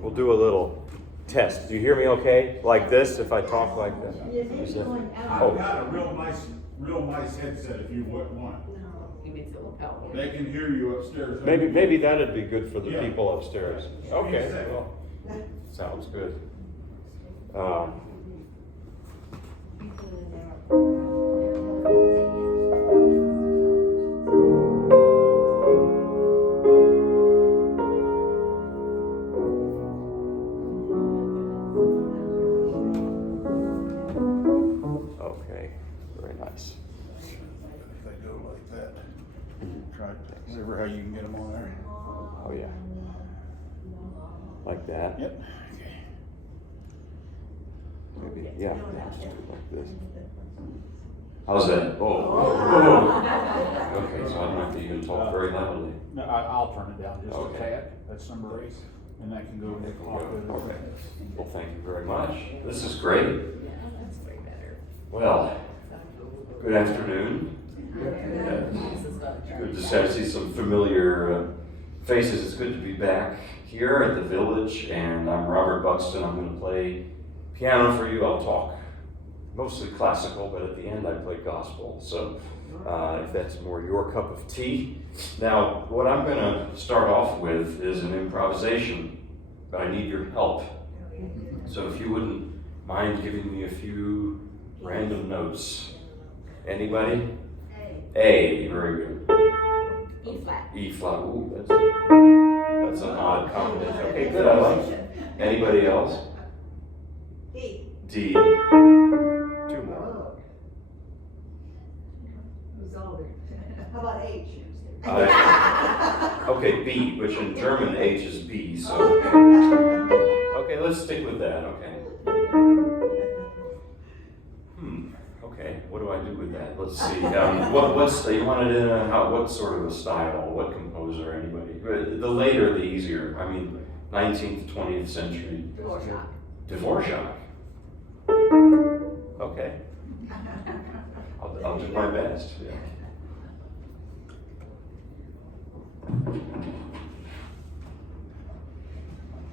We'll do a little test. Do you hear me okay? Like this, if I talk like this? I've got a real nice headset if you want. They can hear you upstairs. Maybe that'd be good for the Yeah. people upstairs. Okay, well, sounds good. Okay, very nice. If they go like that, try whatever how you can get them on there. Oh yeah. Like that? Yep. Maybe, yeah, just do it like this. How's that? Oh. Okay, so I don't have to even talk very loudly. No, I'll turn it down just Okay. a tad. That's number 8, and that can go in the clock. Okay. Well, thank you very much. This is great. Well, good afternoon. Good to see some familiar faces. It's good to be back here at the Village, and I'm Robert Buxton. I'm going to play piano for you. I'll talk mostly classical, but at the end I play gospel. So if that's more your cup of tea. Now, what I'm going to start off with is an improvisation, but I need your help. So if you wouldn't mind giving me a few random notes. Anybody? A, very good. E flat. E flat. Ooh, that's an odd combination. Okay, good. I like it. Anybody else? D. D. 2 more. Who's older? How about H? Okay, B, which in German H is B. So okay, let's stick with that. Okay. Okay, what do I do with that? Let's see. What's you wanted in what sort of a style? What composer? Anybody? The later, the easier. I mean, 19th, 20th century. Dvorak. Dvorak. Okay. I'll do my best. Yeah.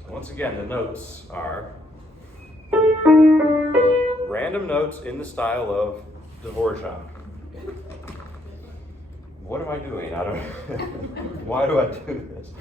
So once again, the notes are random notes in the style of Dvorak. What am I doing? I don't. Why do I do this?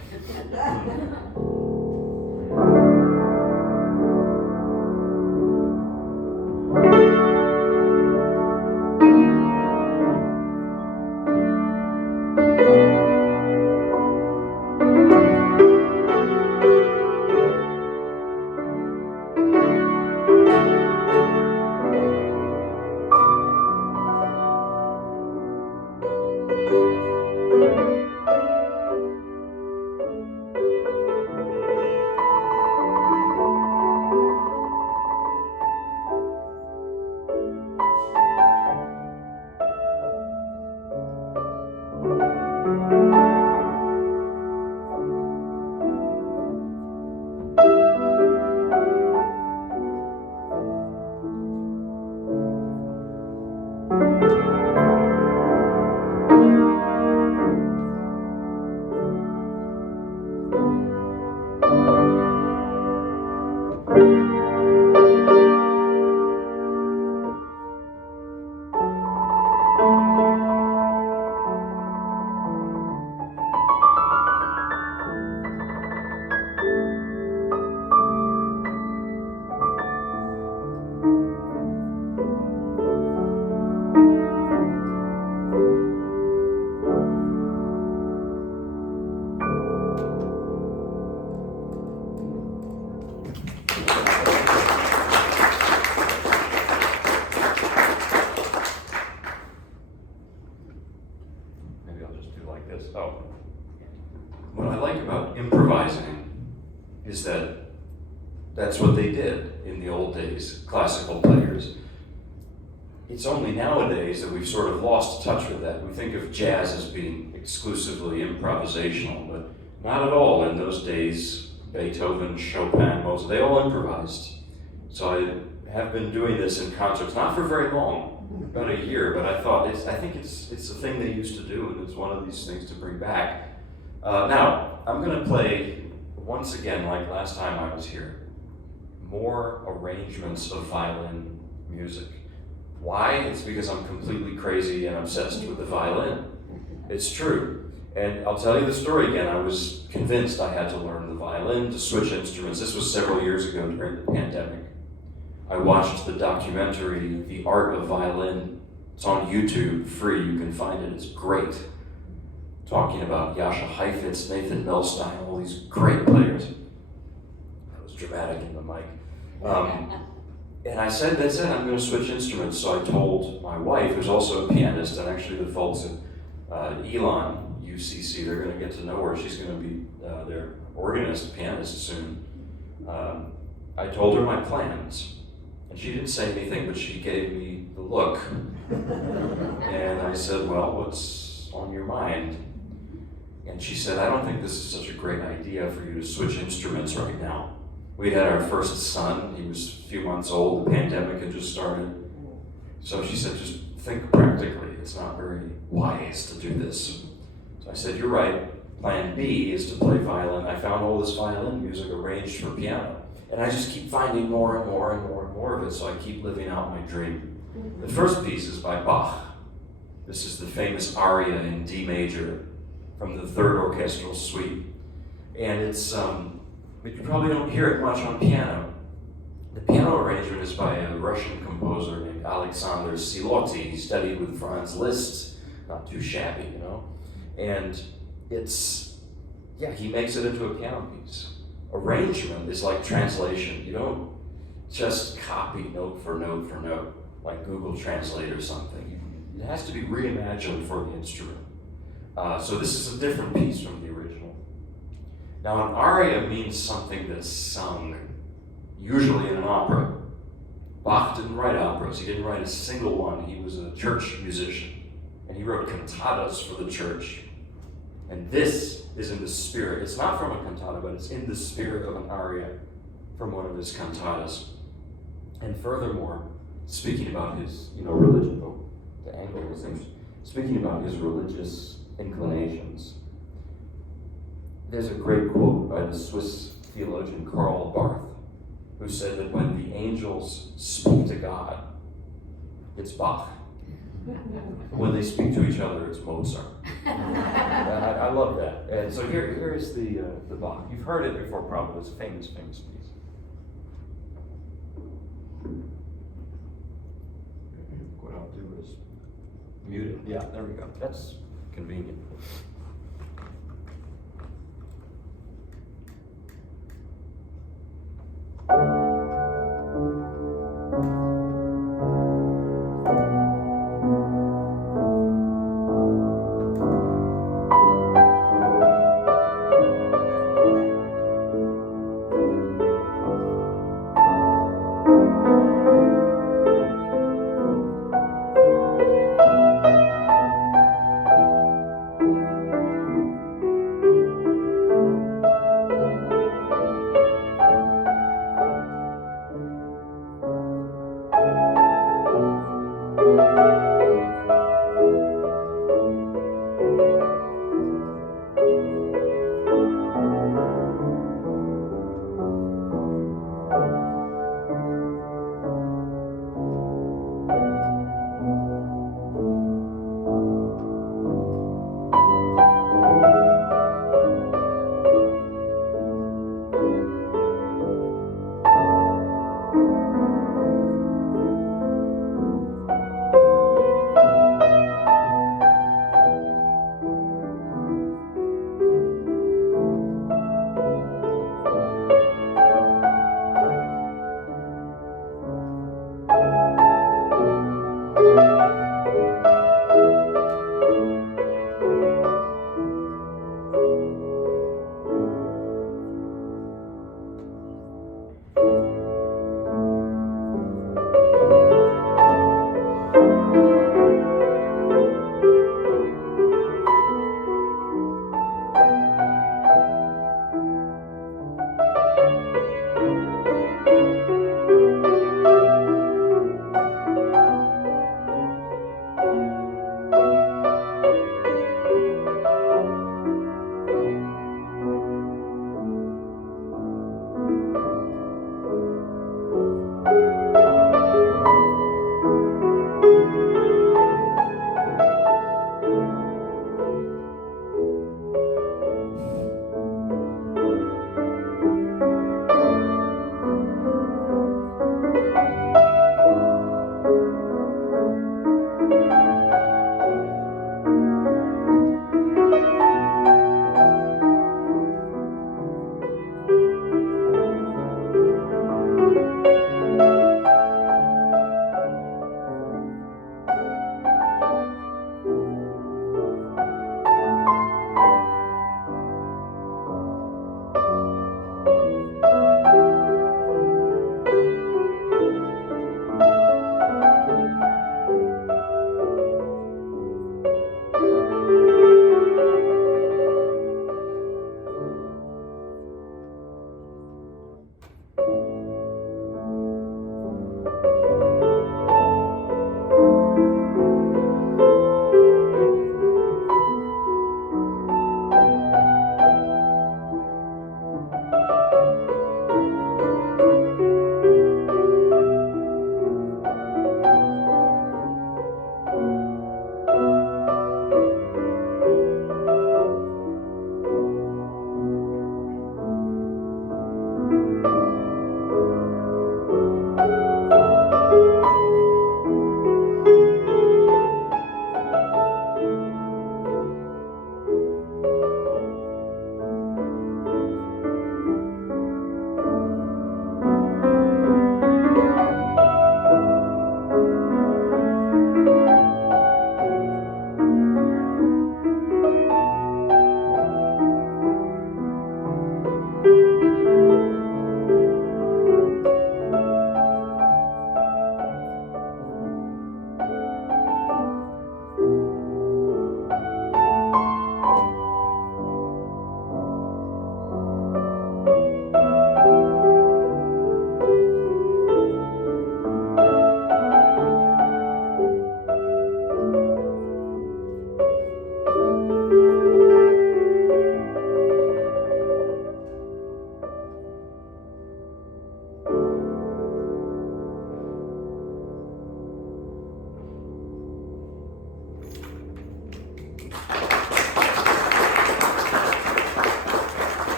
What I like about improvising is that that's what they did in the old days, classical players. It's only nowadays that we've sort of lost touch with that. We think of jazz as being exclusively improvisational, but not at all. In those days, Beethoven, Chopin, Mozart, they all improvised. So I have been doing this in concerts, not for very long, about a year, but I think it's a thing they used to do, and it's one of these things to bring back. Now, I'm going to play once again, like last time I was here, more arrangements of violin music. Why? It's because I'm completely crazy and obsessed with the violin. It's true. And I'll tell you the story again. I was convinced I had to learn the violin to switch instruments. This was several years ago during the pandemic. I watched the documentary, The Art of Violin. It's on YouTube, free, you can find it, it's great. Talking about Jascha Heifetz, Nathan Milstein, all these great players. That was dramatic in the mic. And I said, that's it, I'm going to switch instruments. So I told my wife, who's also a pianist, and actually the folks at Elon, UCC, they're going to get to know her. She's going to be their organist, pianist soon. I told her my plans. And she didn't say anything, but she gave me the look. And I said, well, what's on your mind? And she said, I don't think this is such a great idea for you to switch instruments right now. We had our first son, he was a few months old, the pandemic had just started. So she said, just think practically, it's not very wise to do this. So I said, you're right, plan B is to play violin. I found all this violin music arranged for piano. And I just keep finding more and more and more and more of it, so I keep living out my dream. The first piece is by Bach. This is the famous aria in D major from the Third Orchestral Suite. And it's, but you probably don't hear it much on piano. The piano arrangement is by a Russian composer named Alexander Siloty. He studied with Franz Liszt, not too shabby, you know? And it's, yeah, he makes it into a piano piece. Arrangement is like translation. You don't just copy note for note for note, like Google Translate or something. It has to be reimagined for the instrument. So this is a different piece from the original. Now, an aria means something that's sung, usually in an opera. Bach didn't write operas. He didn't write a single one. He was a church musician, and he wrote cantatas for the church. And this is in the spirit. It's not from a cantata, but it's in the spirit of an aria from one of his cantatas. And furthermore, speaking about his, religion, the angle is things, speaking about his religious inclinations, there's a great quote by the Swiss theologian Karl Barth, who said that when the angels speak to God, it's Bach. When they speak to each other, it's Mozart. I love that. And so here is the Bach. You've heard it before, probably. It's a famous piece. What I'll do is mute it. Yeah, there we go. That's convenient.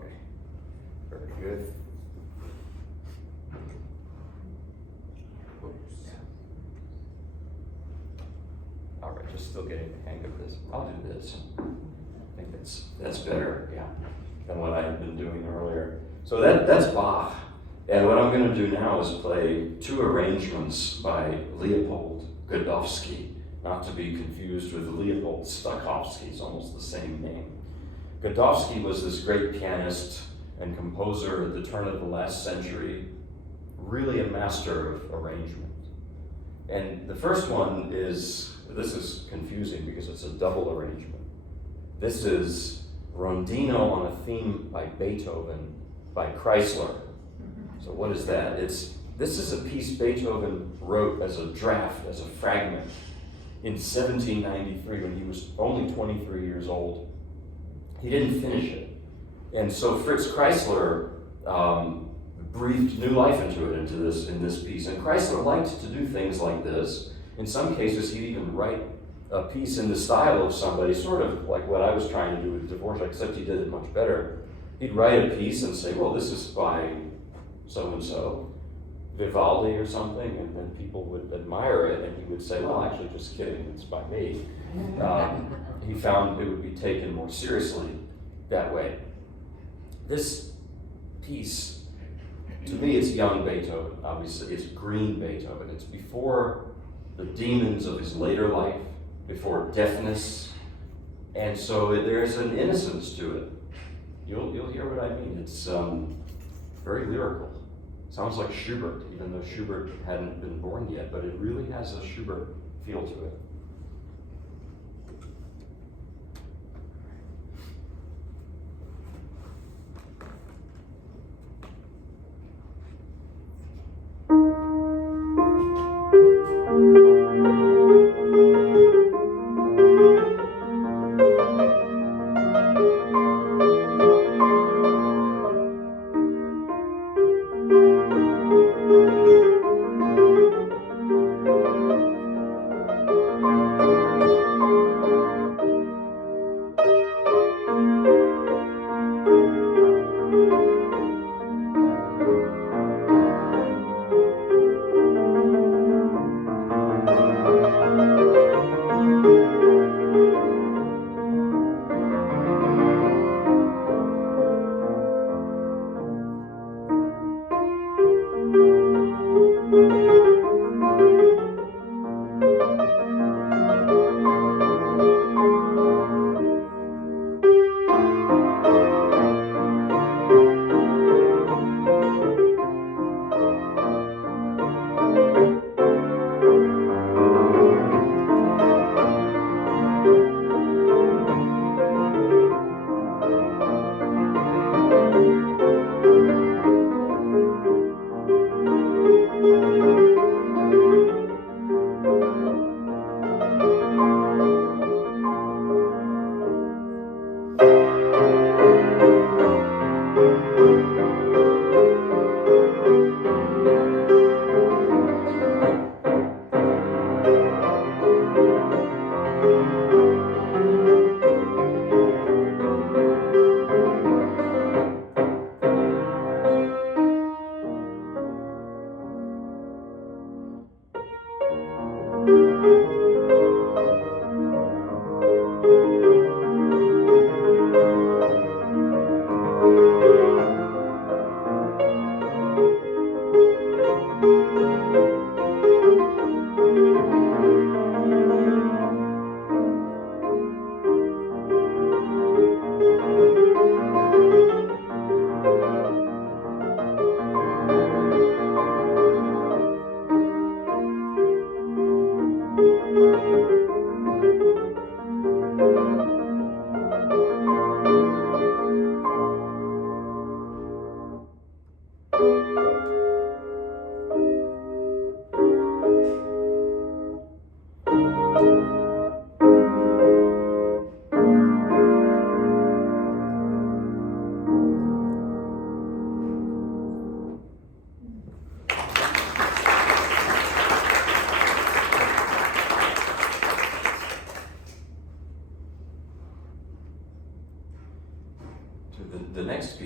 Okay, very good. Oops. All right, just still getting the hang of this. I'll do this. I think that's better, yeah, than what I had been doing earlier. So that's Bach. And what I'm going to do now is play two arrangements by Leopold Godowsky, not to be confused with Leopold Stokowski. It's almost the same name. Godowsky was this great pianist and composer at the turn of the last century, really a master of arrangement. And the first one is, this is confusing because it's a double arrangement. This is Rondino on a theme by Beethoven by Kreisler. So what is that? This is a piece Beethoven wrote as a draft, as a fragment in 1793 when he was only 23 years old. He didn't finish it. And so Fritz Kreisler breathed new life into it, in this piece. And Kreisler liked to do things like this. In some cases, he'd even write a piece in the style of somebody, sort of like what I was trying to do with Dvorak, except he did it much better. He'd write a piece and say, well, this is by so-and-so, Vivaldi or something, and then people would admire it, and he would say, well, actually, just kidding, it's by me. He found it would be taken more seriously that way. This piece, to me, it's young Beethoven, obviously. It's green Beethoven. It's before the demons of his later life, before deafness, and so there's an innocence to it. You'll hear what I mean. It's very lyrical. Sounds like Schubert, even though Schubert hadn't been born yet, but it really has a Schubert feel to it.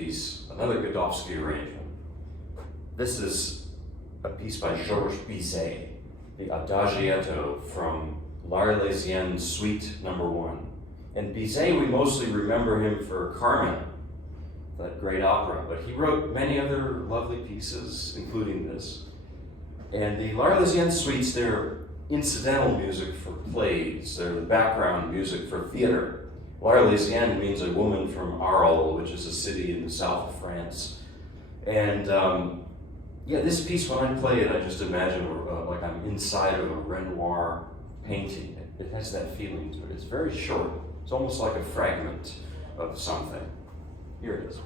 piece, another Godofsky arrangement. This is a piece by Georges Bizet, the Adagietto from L'Arlésienne Suite No. 1. And Bizet, we mostly remember him for Carmen, that great opera, but he wrote many other lovely pieces, including this. And the L'Arlésienne Suites, they're incidental music for plays. They're the background music for theater. L'Arlésienne means a woman from Arles, which is a city in the south of France. And yeah, this piece, when I play it, I just imagine like I'm inside of a Renoir painting. It has that feeling to it. It's very short. It's almost like a fragment of something. Here it is.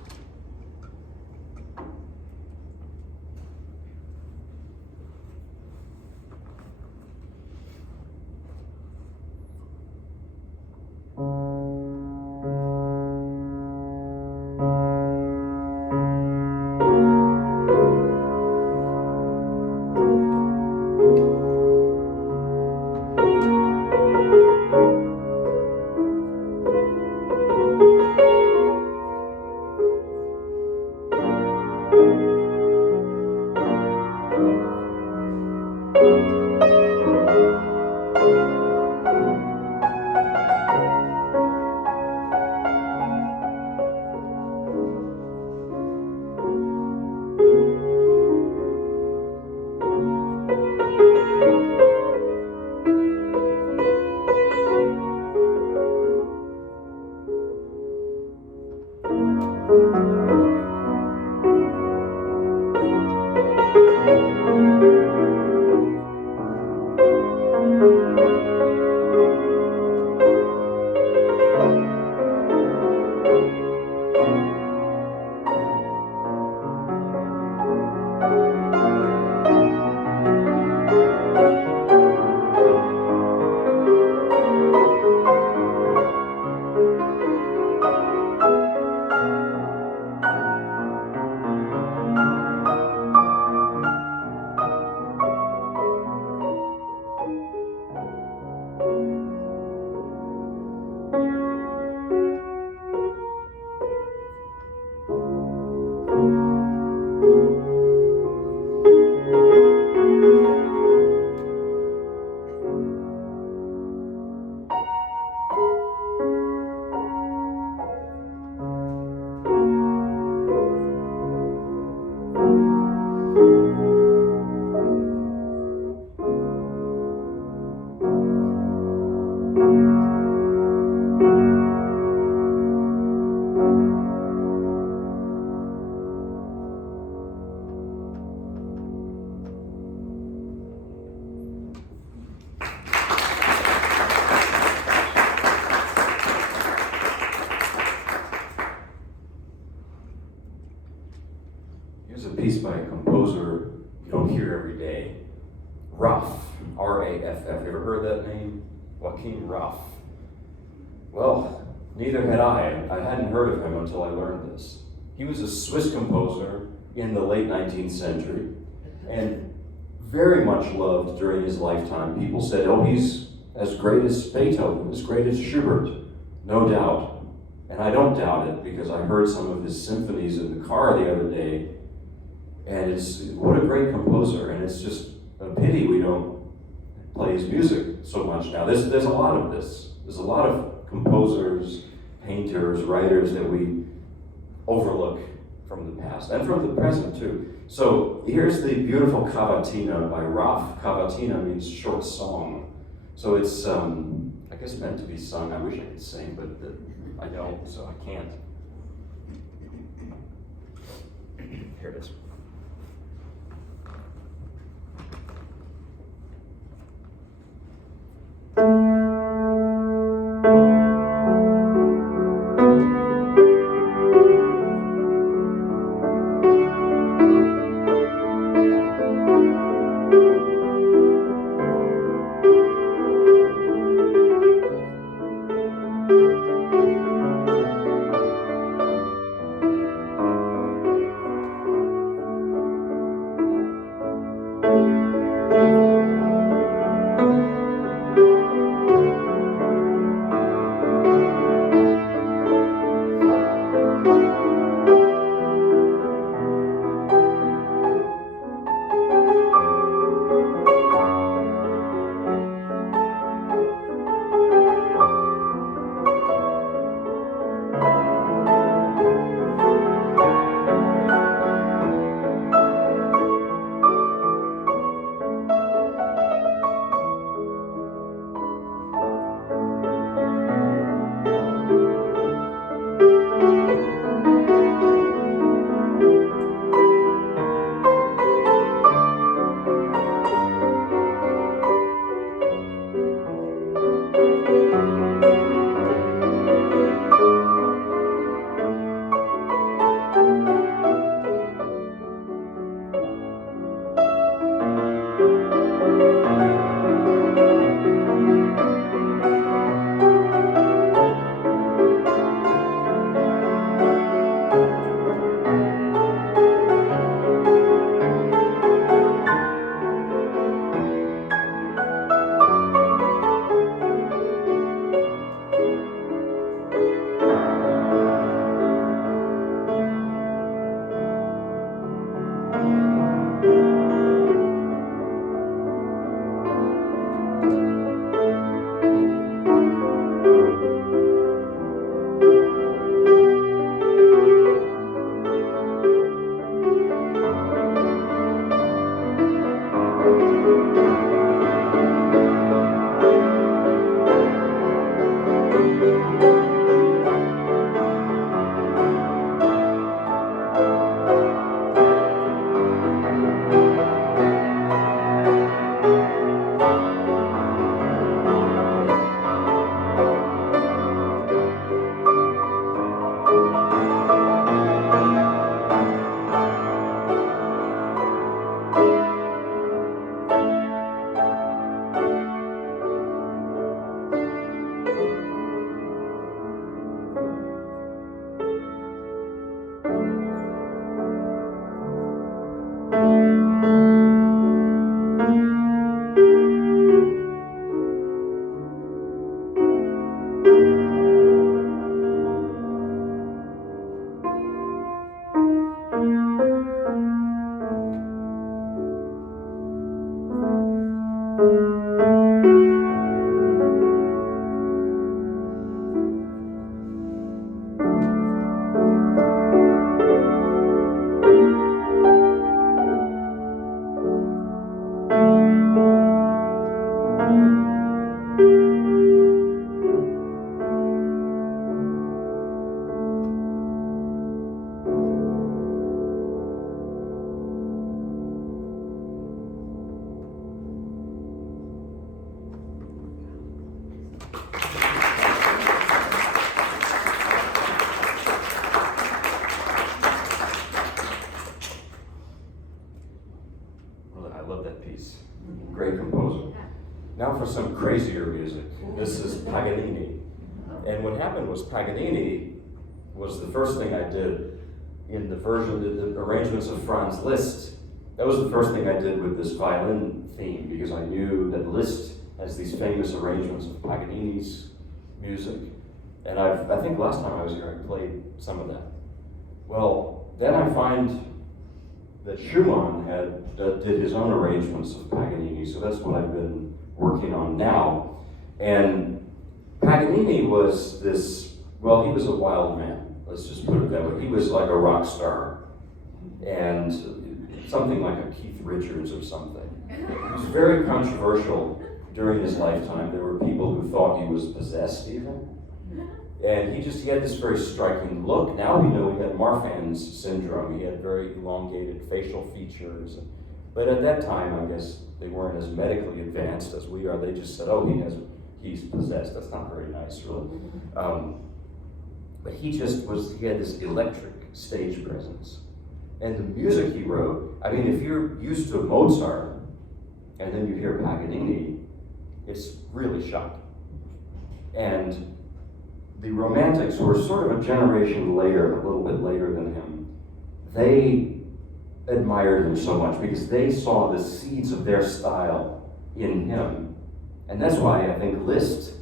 Here's a piece by a composer you don't hear every day. Raff, R-A-F-F. You ever heard that name? Joachim Raff. Well, neither had I. I hadn't heard of him until I learned this. He was a Swiss composer in the late 19th century and very much loved during his lifetime. People said, oh, he's as great as Beethoven, as great as Schubert. No doubt. And I don't doubt it because I heard some of his symphonies in the car the other day. And what a great composer, and it's just a pity we don't play his music so much now. There's a lot of this. There's a lot of composers, painters, writers that we overlook from the past, and from the present too. So here's the beautiful Cavatina by Raff. Cavatina means short song. So it's, I guess, meant to be sung. I wish I could sing, but I don't, so I can't. Here it is. Now for some crazier music. This is Paganini. And what happened was Paganini was the first thing I did in the version, the arrangements of Franz Liszt. That was the first thing I did with this violin theme, because I knew that Liszt has these famous arrangements of Paganini's music. And I think last time I was here I played some of that. Well, then I find that Schumann did his own arrangements of Paganini, so that's what I've been working on now. And Paganini was this, well, he was a wild man, let's just put it that way. He was like a rock star, and something like a Keith Richards or something. He was very controversial during his lifetime. There were people who thought he was possessed even. And he had this very striking look. Now we know he had Marfan's syndrome. He had very elongated facial features. But at that time, I guess they weren't as medically advanced as we are. They just said, oh, he's possessed. That's not very nice, really. But he had this electric stage presence. And the music he wrote, I mean, if you're used to Mozart, and then you hear Paganini, it's really shocking. And the Romantics, who were sort of a generation later, a little bit later than him, they admired him so much because they saw the seeds of their style in him. And that's why I think Liszt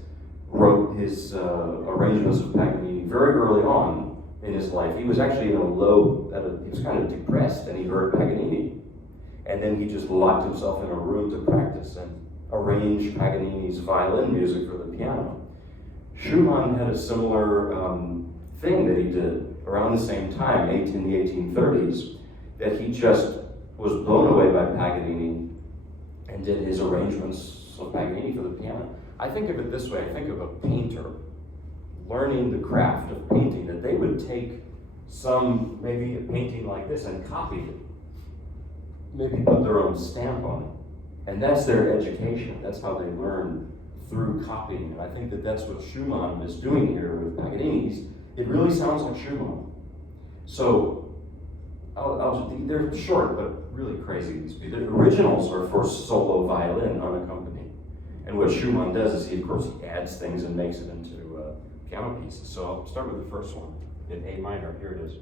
wrote his arrangements of Paganini very early on in his life. He was actually he was kind of depressed, and he heard Paganini. And then he just locked himself in a room to practice and arrange Paganini's violin music for the piano. Schumann had a similar thing that he did around the same time, in the 1830s, that he just was blown away by Paganini and did his arrangements of Paganini for the piano. I think of it this way, I think of a painter learning the craft of painting, that they would take maybe a painting like this and copy it, maybe put their own stamp on it. And that's their education, that's how they learn, through copying. And I think that's what Schumann is doing here with Paganini's. It really sounds like Schumann. So, they're short, but really crazy, these pieces. The originals are for solo violin, unaccompanied. And what Schumann does is he adds things and makes it into piano pieces. So I'll start with the first one in A minor. Here it is.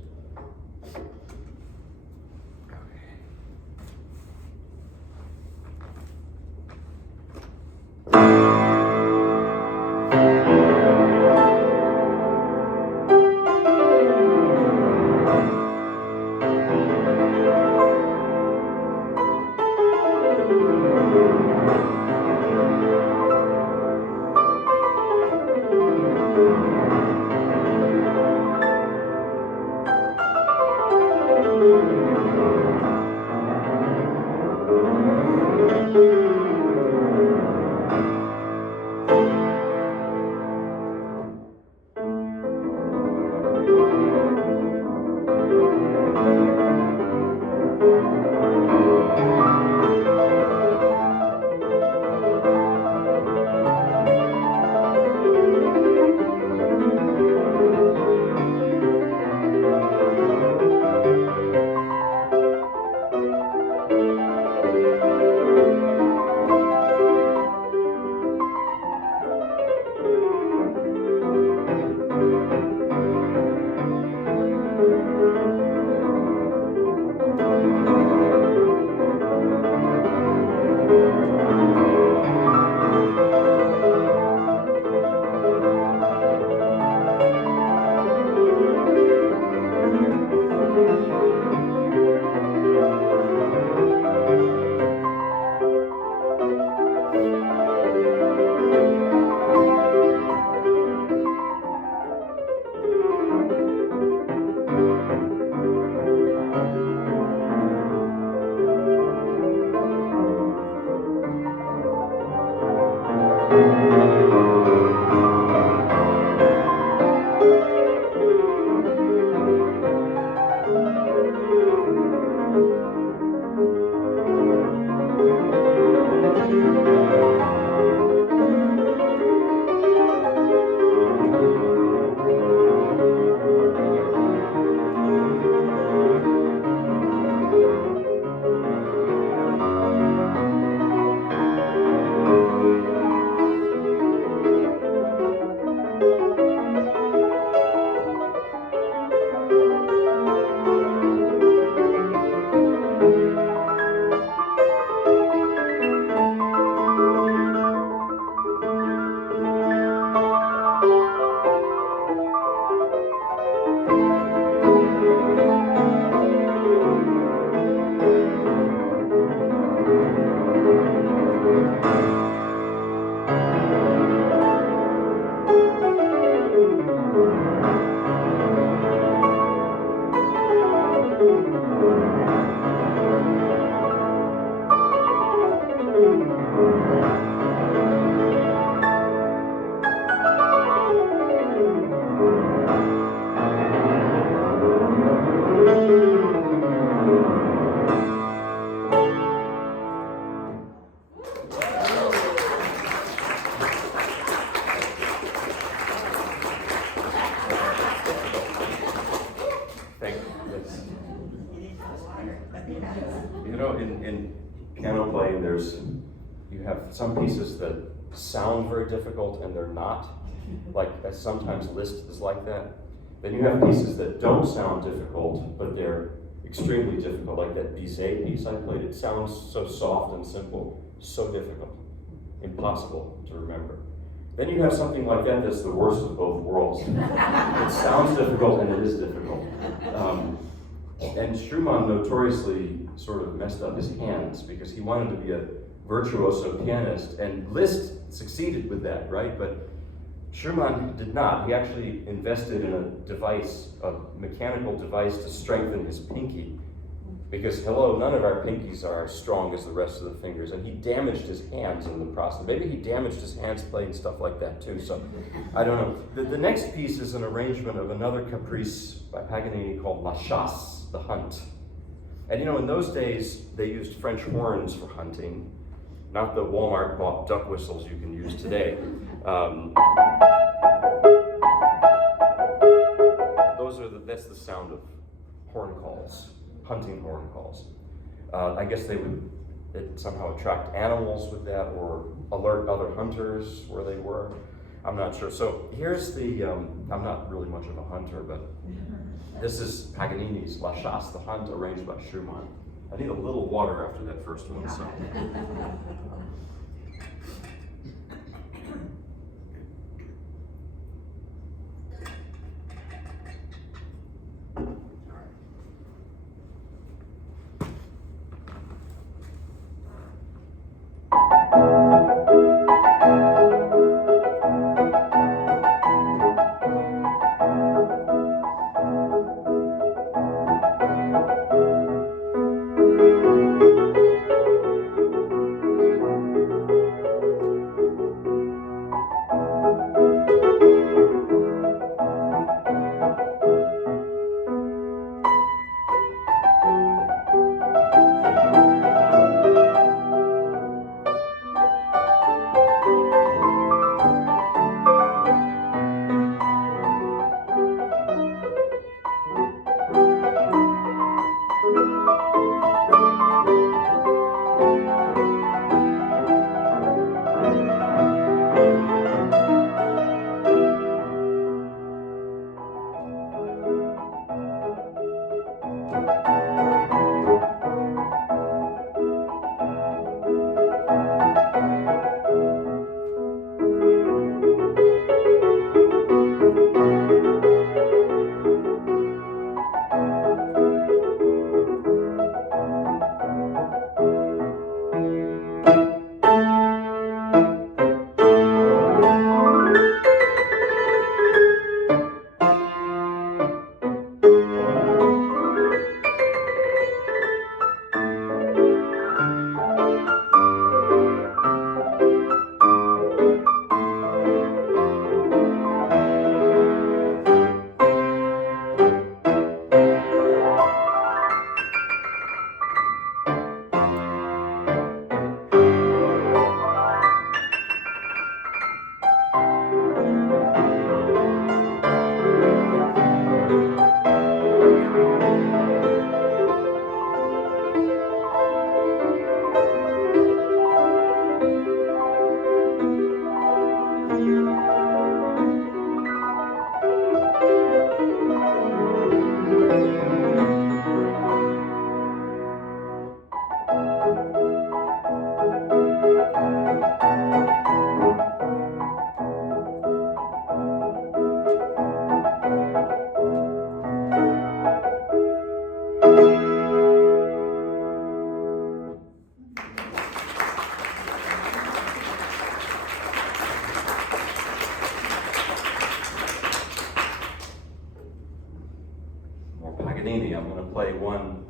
have some pieces that sound very difficult and they're not. Like sometimes Liszt is like that. Then you have pieces that don't sound difficult, but they're extremely difficult. Like that Bizet piece I played, it sounds so soft and simple, so difficult, impossible to remember. Then you have something like that that's the worst of both worlds. It sounds difficult and it is difficult. And Schumann notoriously sort of messed up his hands because he wanted to be a virtuoso pianist, and Liszt succeeded with that, right? But Schumann did not. He actually invested in a device, a mechanical device to strengthen his pinky. Because, hello, none of our pinkies are as strong as the rest of the fingers, and he damaged his hands in the process. Maybe he damaged his hands playing stuff like that too, so I don't know. The next piece is an arrangement of another caprice by Paganini called La Chasse, the hunt. And you know, in those days, they used French horns for hunting, not the Walmart bought duck whistles you can use today. That's the sound of horn calls, hunting horn calls. I guess they would somehow attract animals with that or alert other hunters where they were. I'm not sure. So here's the, I'm not really much of a hunter, but this is Paganini's La Chasse, the Hunt, arranged by Schumann. I need a little water after that first one. So. I'm going to play one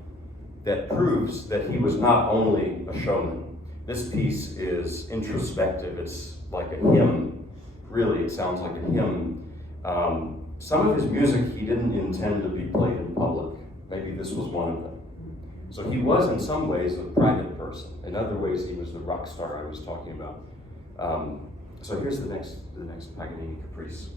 that proves that he was not only a showman. This piece is introspective. It's like a hymn. Really, it sounds like a hymn. Some of his music he didn't intend to be played in public. Maybe this was one of them. So he was in some ways a private person. In other ways, he was the rock star I was talking about. So here's the next Paganini Caprice.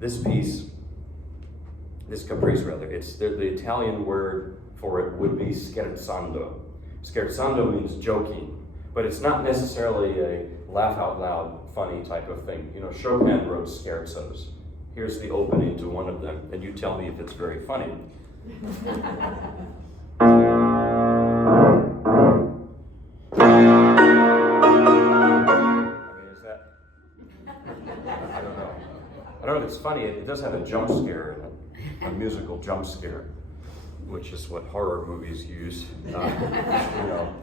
This piece, this caprice rather, it's the Italian word for it would be scherzando. Scherzando means joking, but it's not necessarily a laugh out loud, funny type of thing. You know, Chopin wrote scherzos. Here's the opening to one of them, and you tell me if it's very funny. I don't know if it's funny, it does have a jump scare in it, a musical jump scare, which is what horror movies use. You know,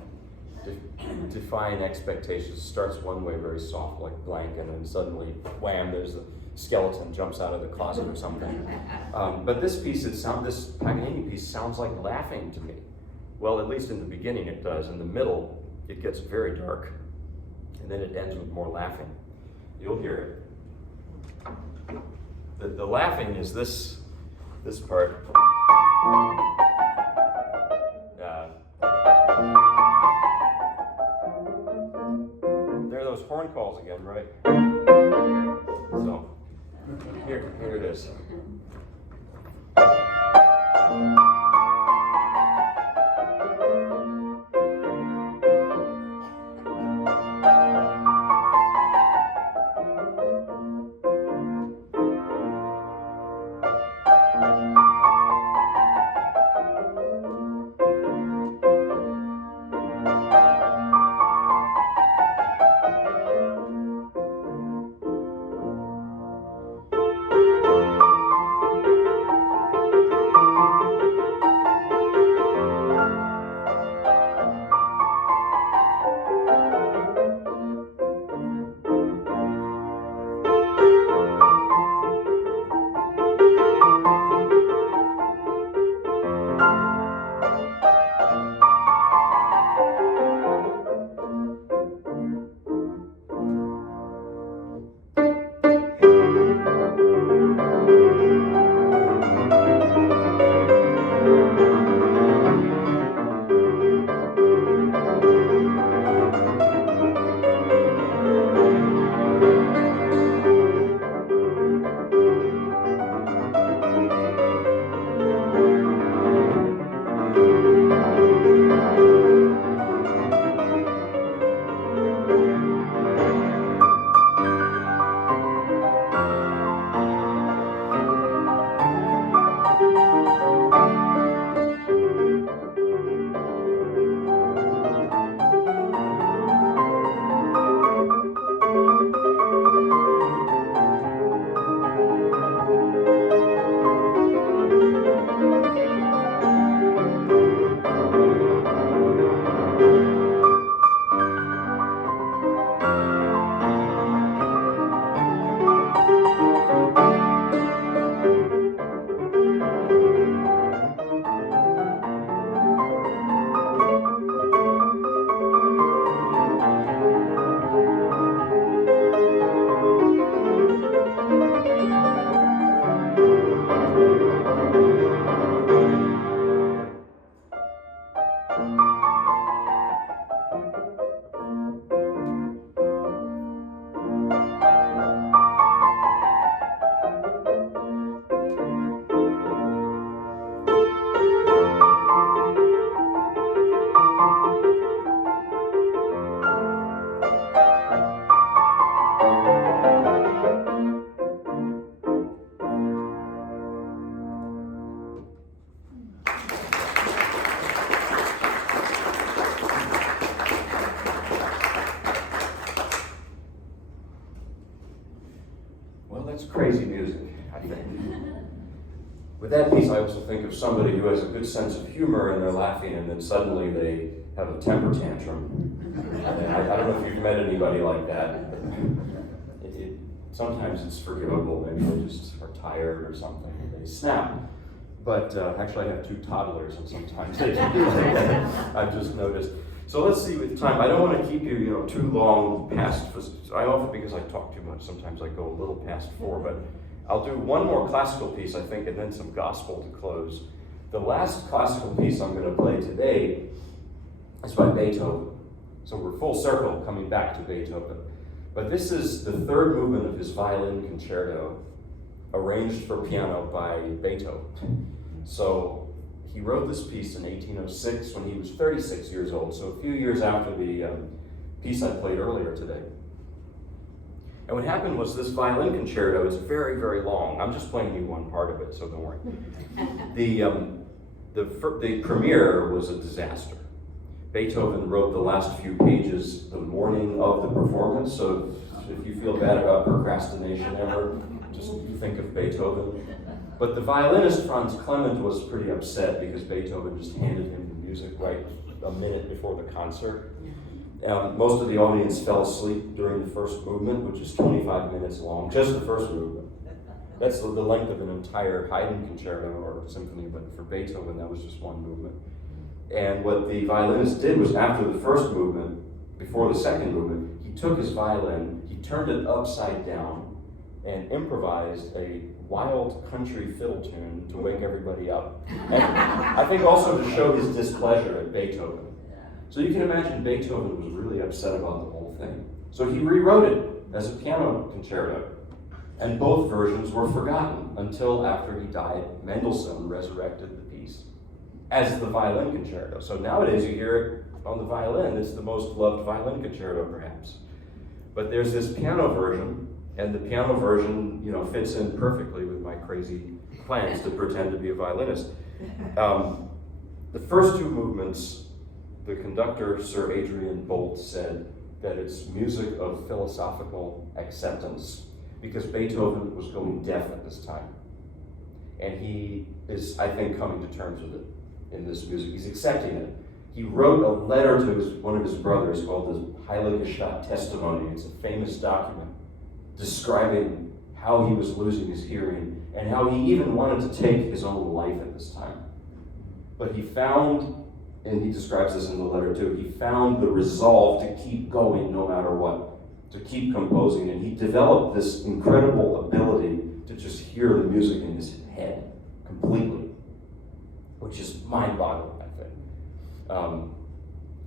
defying expectations. Starts one way, very soft, like blank, and then suddenly, wham, there's a skeleton jumps out of the closet or something. But this piece, this Paganini piece sounds like laughing to me. Well, at least in the beginning it does. In the middle, it gets very dark, and then it ends with more laughing. You'll hear it. The laughing is this part. There are those horn calls again, right? So, here it is. That's crazy music, I think. With that piece, I also think of somebody who has a good sense of humor and they're laughing and then suddenly they have a temper tantrum. And I don't know if you've met anybody like that. Sometimes it's forgivable, maybe they just are tired or something, and they snap. But actually I have 2 toddlers and sometimes they can do like that. I've just noticed. So let's see with time. I don't want to keep you, too long past. I often, because I talk too much, sometimes I go a little past 4. But I'll do one more classical piece, I think, and then some gospel to close. The last classical piece I'm going to play today is by Beethoven. So we're full circle coming back to Beethoven. But this is the 3rd movement of his violin concerto, arranged for piano by Beethoven. So he wrote this piece in 1806 when he was 36 years old, so a few years after the piece I played earlier today. And what happened was this violin concerto is very, very long. I'm just playing you one part of it, so don't worry. The premiere was a disaster. Beethoven wrote the last few pages the morning of the performance, so if you feel bad about procrastination ever, just think of Beethoven. But the violinist, Franz Clement, was pretty upset because Beethoven just handed him the music right a minute before the concert. Most of the audience fell asleep during the first movement, which is 25 minutes long, just the first movement. That's the length of an entire Haydn concerto or symphony, but for Beethoven, that was just one movement. And what the violinist did was, after the first movement, before the second movement, he took his violin, he turned it upside down, and improvised a wild country fiddle tune to wake everybody up. And I think also to show his displeasure at Beethoven. So you can imagine Beethoven was really upset about the whole thing. So he rewrote it as a piano concerto. And both versions were forgotten until after he died. Mendelssohn resurrected the piece as the violin concerto. So nowadays you hear it on the violin. It's the most loved violin concerto, perhaps. But there's this piano version, and the piano version, fits in perfectly with my crazy plans to pretend to be a violinist. The first two movements, the conductor, Sir Adrian Bolt, said that it's music of philosophical acceptance, because Beethoven was going deaf at this time. And he is, I think, coming to terms with it in this music. He's accepting it. He wrote a letter to one of his brothers called the Heilige Stadt Testimony. It's a famous document describing how he was losing his hearing and how he even wanted to take his own life at this time. But he found, and he describes this in the letter too, he found the resolve to keep going no matter what, to keep composing, and he developed this incredible ability to just hear the music in his head completely, which is mind-boggling, I think.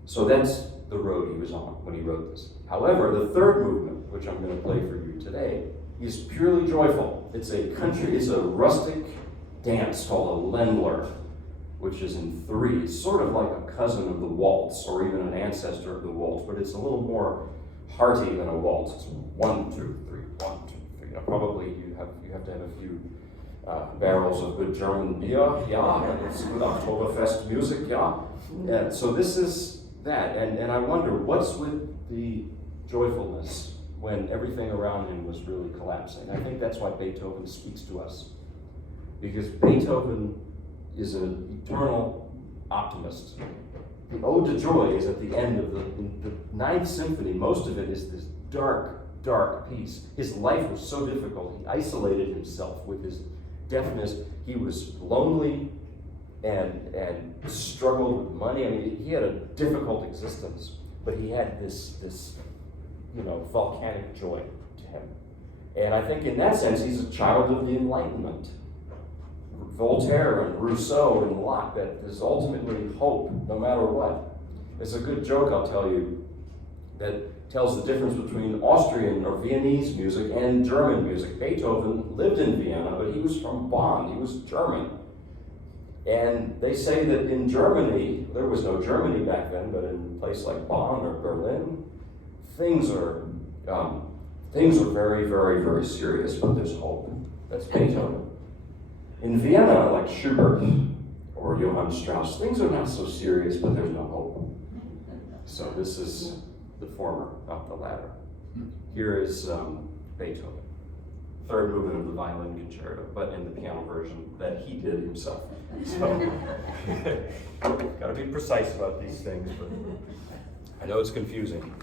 So that's the road he was on when he wrote this. However, the third movement, which I'm going to play for you today, is purely joyful. It's a rustic dance called a Ländler, which is in 3. It's sort of like a cousin of the waltz, or even an ancestor of the waltz, but it's a little more hearty than a waltz. It's 1, 2, 3, 1, 2, 3. Probably you have to have a few barrels of good German beer, and it's good Oktoberfest music, And so this is that, and I wonder what's with the joyfulness when everything around him was really collapsing. I think that's why Beethoven speaks to us, because Beethoven is an eternal optimist. The Ode to Joy is at the end of the Ninth Symphony. Most of it is this dark, dark piece. His life was so difficult. He isolated himself with his deafness. He was lonely and struggled with money. I mean, he had a difficult existence, but he had this volcanic joy to him. And I think in that sense, he's a child of the Enlightenment. Voltaire and Rousseau and Locke, that there's ultimately hope no matter what. There's a good joke I'll tell you that tells the difference between Austrian or Viennese music and German music. Beethoven lived in Vienna, but he was from Bonn. He was German. And they say that in Germany, there was no Germany back then, but in a place like Bonn or Berlin, things are very, very, very serious, but there's hope. That's Beethoven. In Vienna, like Schubert or Johann Strauss, things are not so serious, but there's no hope. So this is the former, not the latter. Here is Beethoven, third movement of the violin concerto, but in the piano version that he did himself. So, got to be precise about these things, but I know it's confusing.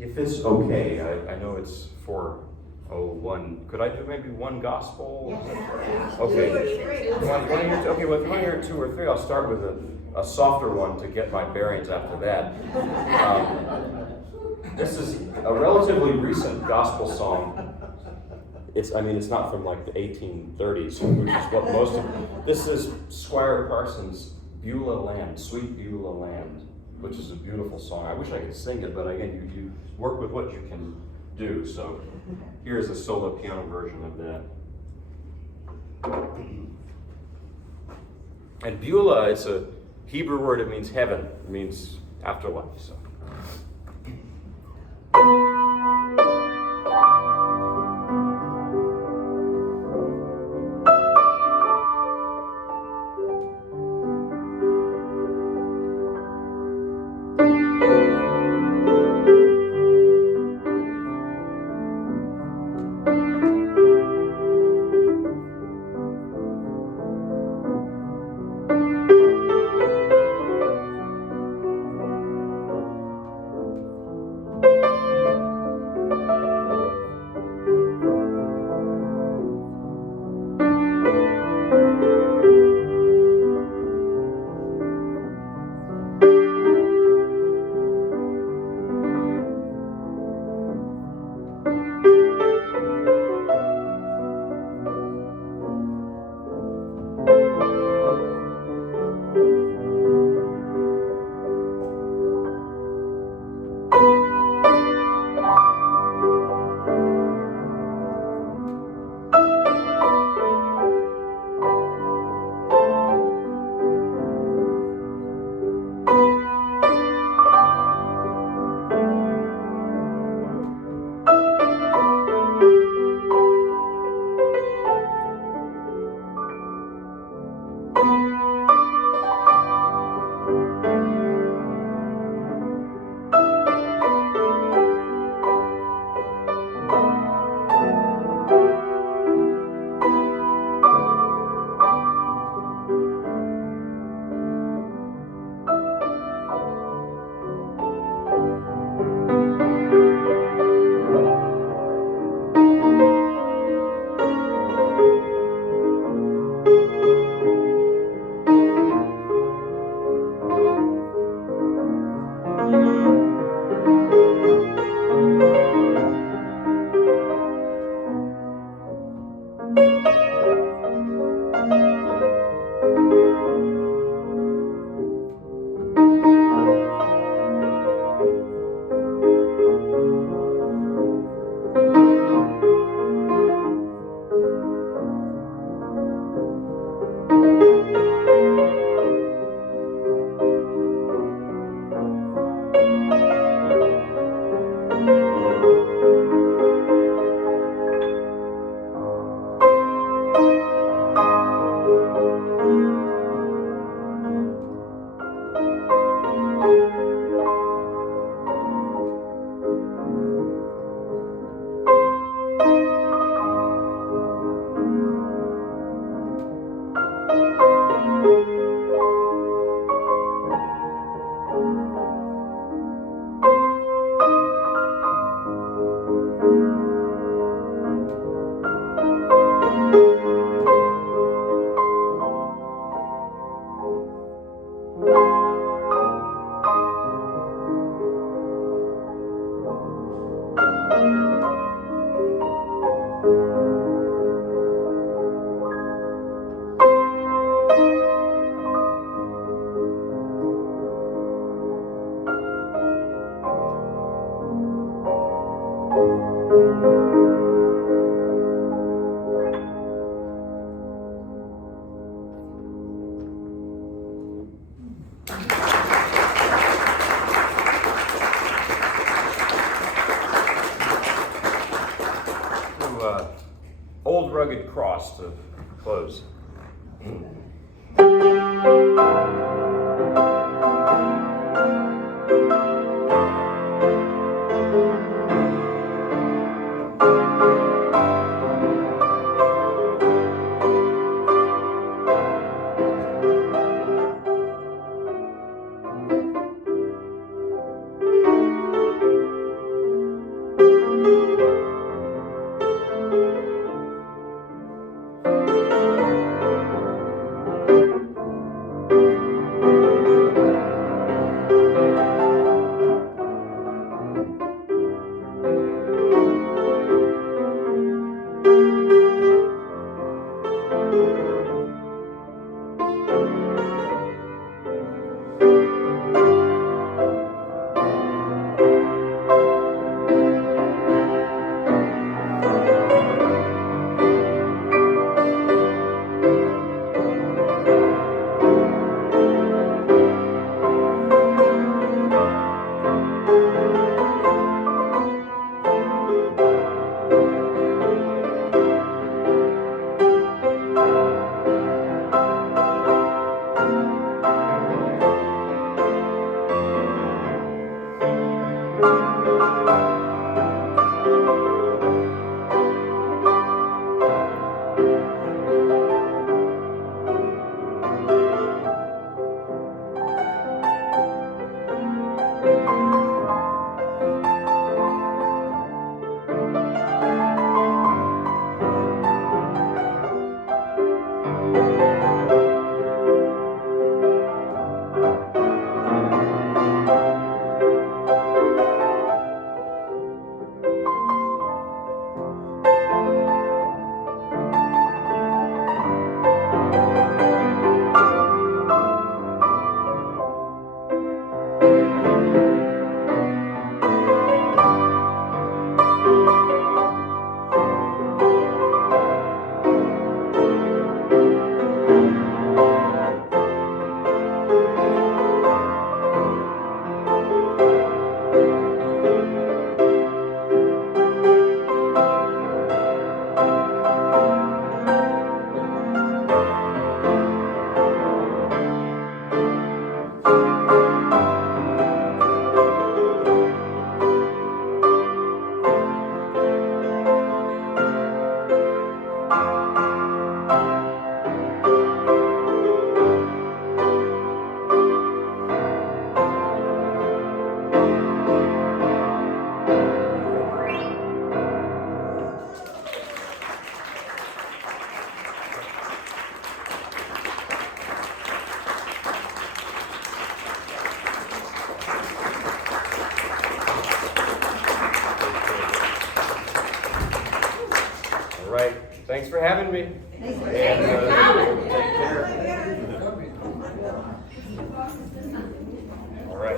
If it's okay, I know it's 4:01. Could I do maybe one gospel? Okay. Okay, well, if you want to hear 2 or 3, I'll start with a softer one to get my bearings after that. This is a relatively recent gospel song. It's not from like the 1830s, which is what most of. This is Squire Carson's Beulah Land, Sweet Beulah Land, which is a beautiful song. I wish I could sing it, but again, you work with what you can do. So here's a solo piano version of that. And Beulah, it's a Hebrew word. It means heaven. It means afterlife. So. Old Rugged Cross to close. All right, thanks for having me. Thanks for And, coming.